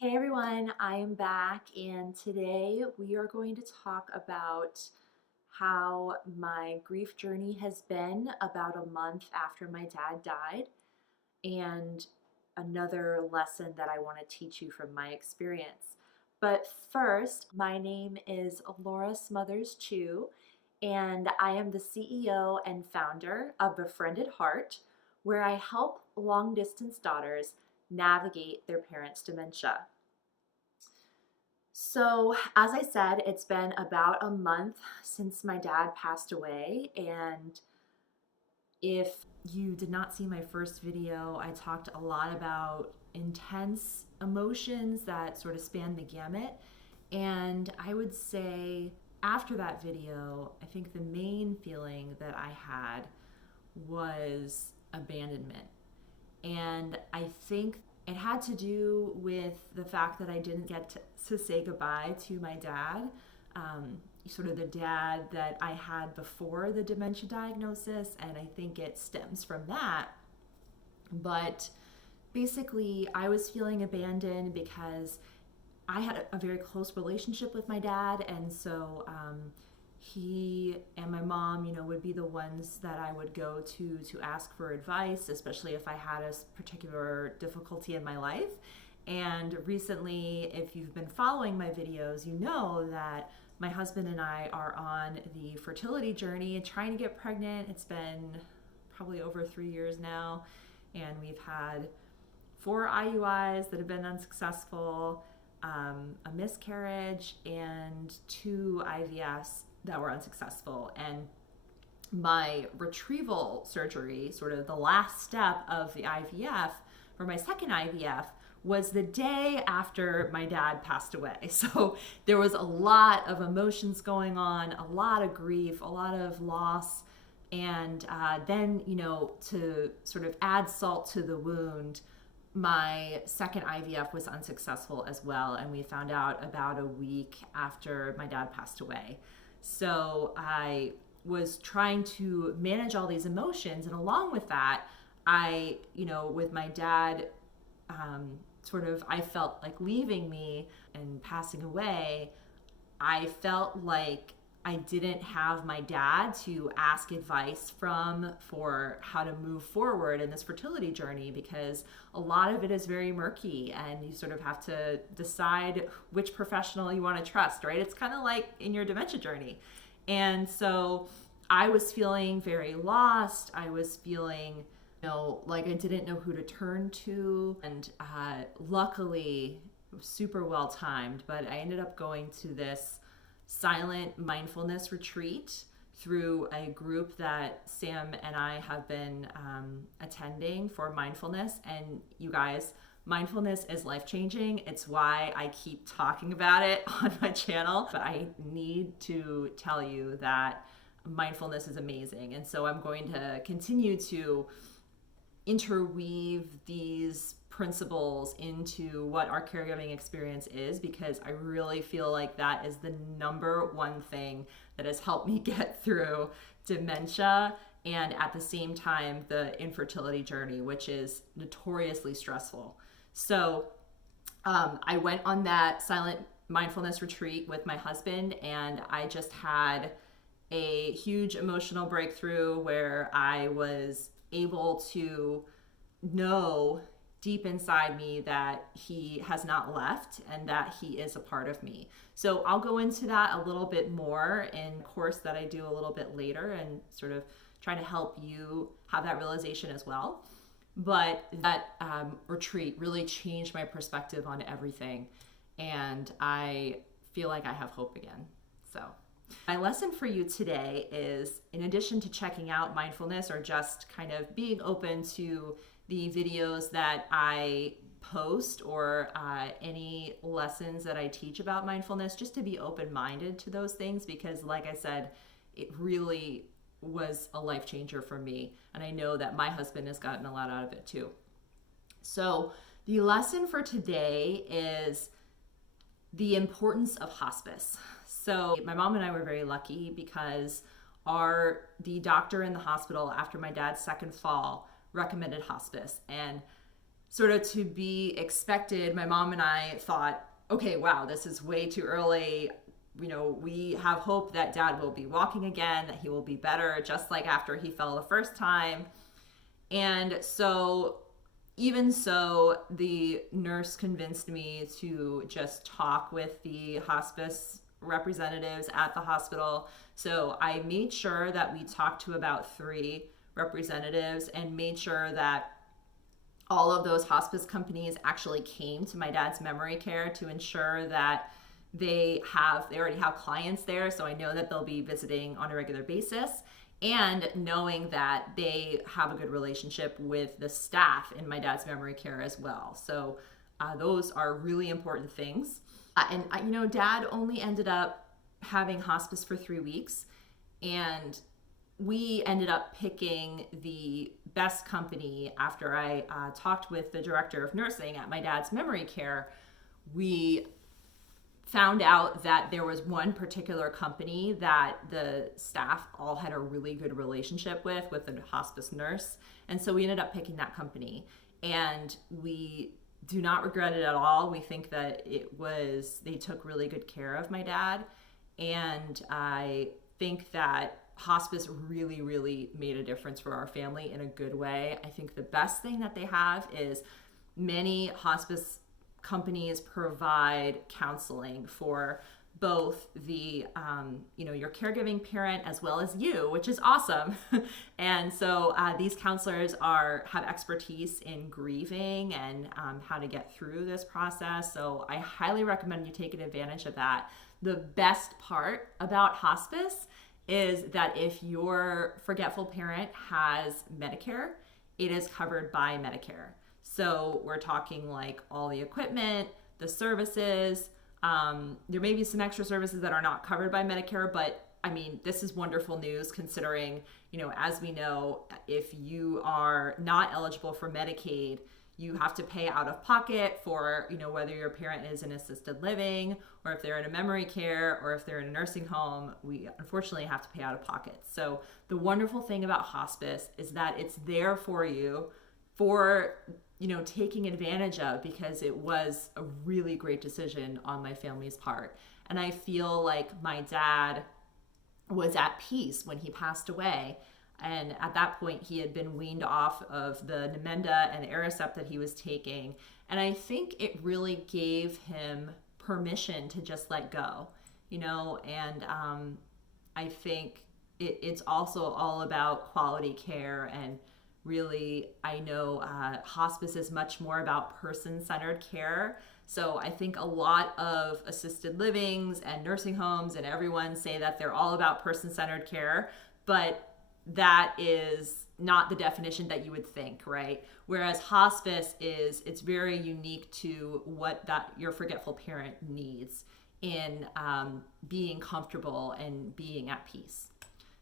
Hey everyone, I am back, and today we are going to talk about how my grief journey has been about a month after my dad died, and another lesson that I want to teach you from my experience. But first, my name is Laura Smothers-Chu, and I am the CEO and founder of Befriended Heart, where I help long distance daughters navigate their parents' dementia. So, as I said, it's been about a month since my dad passed away. And if you did not see my first video, I talked a lot about intense emotions that sort of span the gamut. And I would say after that video, I think the main feeling that I had was abandonment. And I think it had to do with the fact that I didn't get to say goodbye to my dad, sort of the dad that I had before the dementia diagnosis. And I think it stems from that. But basically, I was feeling abandoned because I had a very close relationship with my dad. And so he and my mom, would be the ones that I would go to ask for advice, especially if I had a particular difficulty in my life. And recently, if you've been following my videos, you know that my husband and I are on the fertility journey and trying to get pregnant. It's been probably over 3 years now, and we've had 4 IUIs that have been unsuccessful, a miscarriage, and 2 IVFs that were unsuccessful. And my retrieval surgery, sort of the last step of the IVF for my second IVF, was the day after my dad passed away. So there was a lot of emotions going on, a lot of grief, a lot of loss. And then, to sort of add salt to the wound, my second IVF was unsuccessful as well. And we found out about a week after my dad passed away. So I was trying to manage all these emotions. And along with that, with my dad, I felt like leaving me and passing away, I felt like I didn't have my dad to ask advice from for how to move forward in this fertility journey, because a lot of it is very murky and you sort of have to decide which professional you want to trust, right? It's kind of like in your dementia journey. And so I was feeling very lost. I was feeling, like I didn't know who to turn to. And luckily, it was super well timed, but I ended up going to this silent mindfulness retreat through a group that Sam and I have been attending for mindfulness. And you guys, mindfulness is life-changing. It's why I keep talking about it on my channel. But I need to tell you that mindfulness is amazing. And so I'm going to continue to interweave these principles into what our caregiving experience is, because I really feel like that is the number one thing that has helped me get through dementia and at the same time the infertility journey, which is notoriously stressful. So I went on that silent mindfulness retreat with my husband, and I just had a huge emotional breakthrough where I was able to know deep inside me that he has not left and that he is a part of me. So I'll go into that a little bit more in a course that I do a little bit later and sort of try to help you have that realization as well. But that retreat really changed my perspective on everything, and I feel like I have hope again. So my lesson for you today is, in addition to checking out mindfulness or just kind of being open to the videos that I post or any lessons that I teach about mindfulness, just to be open-minded to those things, because like I said, it really was a life changer for me. And I know that my husband has gotten a lot out of it too. So the lesson for today is the importance of hospice. So my mom and I were very lucky because the doctor in the hospital after my dad's second fall recommended hospice. And sort of to be expected, my mom and I thought, okay, wow, this is way too early. We have hope that dad will be walking again, that he will be better, just like after he fell the first time. And so, even so, the nurse convinced me to just talk with the hospice representatives at the hospital. So I made sure that we talked to about 3 representatives and made sure that all of those hospice companies actually came to my dad's memory care to ensure that they already have clients there, so I know that they'll be visiting on a regular basis, and knowing that they have a good relationship with the staff in my dad's memory care as well. So those are really important things. Dad only ended up having hospice for 3 weeks, and we ended up picking the best company after I talked with the director of nursing at my dad's memory care. We found out that there was one particular company that the staff all had a really good relationship with the hospice nurse. And so we ended up picking that company. And we do not regret it at all. We think that they took really good care of my dad. And I think that hospice really, really made a difference for our family in a good way. I think the best thing that they have is many hospice companies provide counseling for both the your caregiving parent as well as you, which is awesome. And so these counselors have expertise in grieving and how to get through this process. So I highly recommend you taking advantage of that. The best part about hospice is that if your forgetful parent has Medicare, it is covered by Medicare. So we're talking like all the equipment, the services. There may be some extra services that are not covered by Medicare, but I mean, this is wonderful news considering, as we know, if you are not eligible for Medicaid, you have to pay out of pocket for, whether your parent is in assisted living or if they're in a memory care or if they're in a nursing home, we unfortunately have to pay out of pocket. So the wonderful thing about hospice is that it's there for you for taking advantage of, because it was a really great decision on my family's part. And I feel like my dad was at peace when he passed away. And at that point, he had been weaned off of the Namenda and the Aricept that he was taking. And I think it really gave him permission to just let go, and I think it's also all about quality care. And really, I know hospice is much more about person-centered care. So I think a lot of assisted livings and nursing homes and everyone say that they're all about person-centered care, but that is not the definition that you would think, right? Whereas hospice it's very unique to what your forgetful parent needs in being comfortable and being at peace.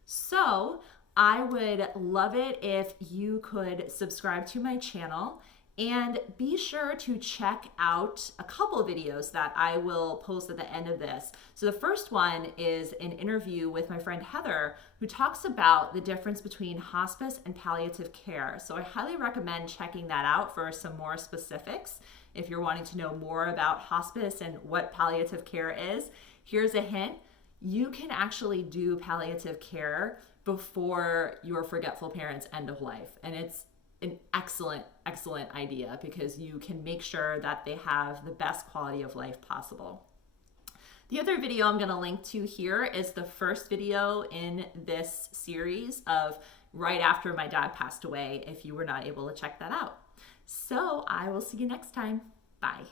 So I would love it if you could subscribe to my channel and be sure to check out a couple of videos that I will post at the end of this. So the first one is an interview with my friend Heather, who talks about the difference between hospice and palliative care. So I highly recommend checking that out for some more specifics if you're wanting to know more about hospice and what palliative care is. Here's a hint. You can actually do palliative care before your forgetful parent's end of life. And it's an excellent idea because you can make sure that they have the best quality of life possible. The other video I'm going to link to here is the first video in this series of right after my dad passed away, if you were not able to check that out. So I will see you next time. Bye.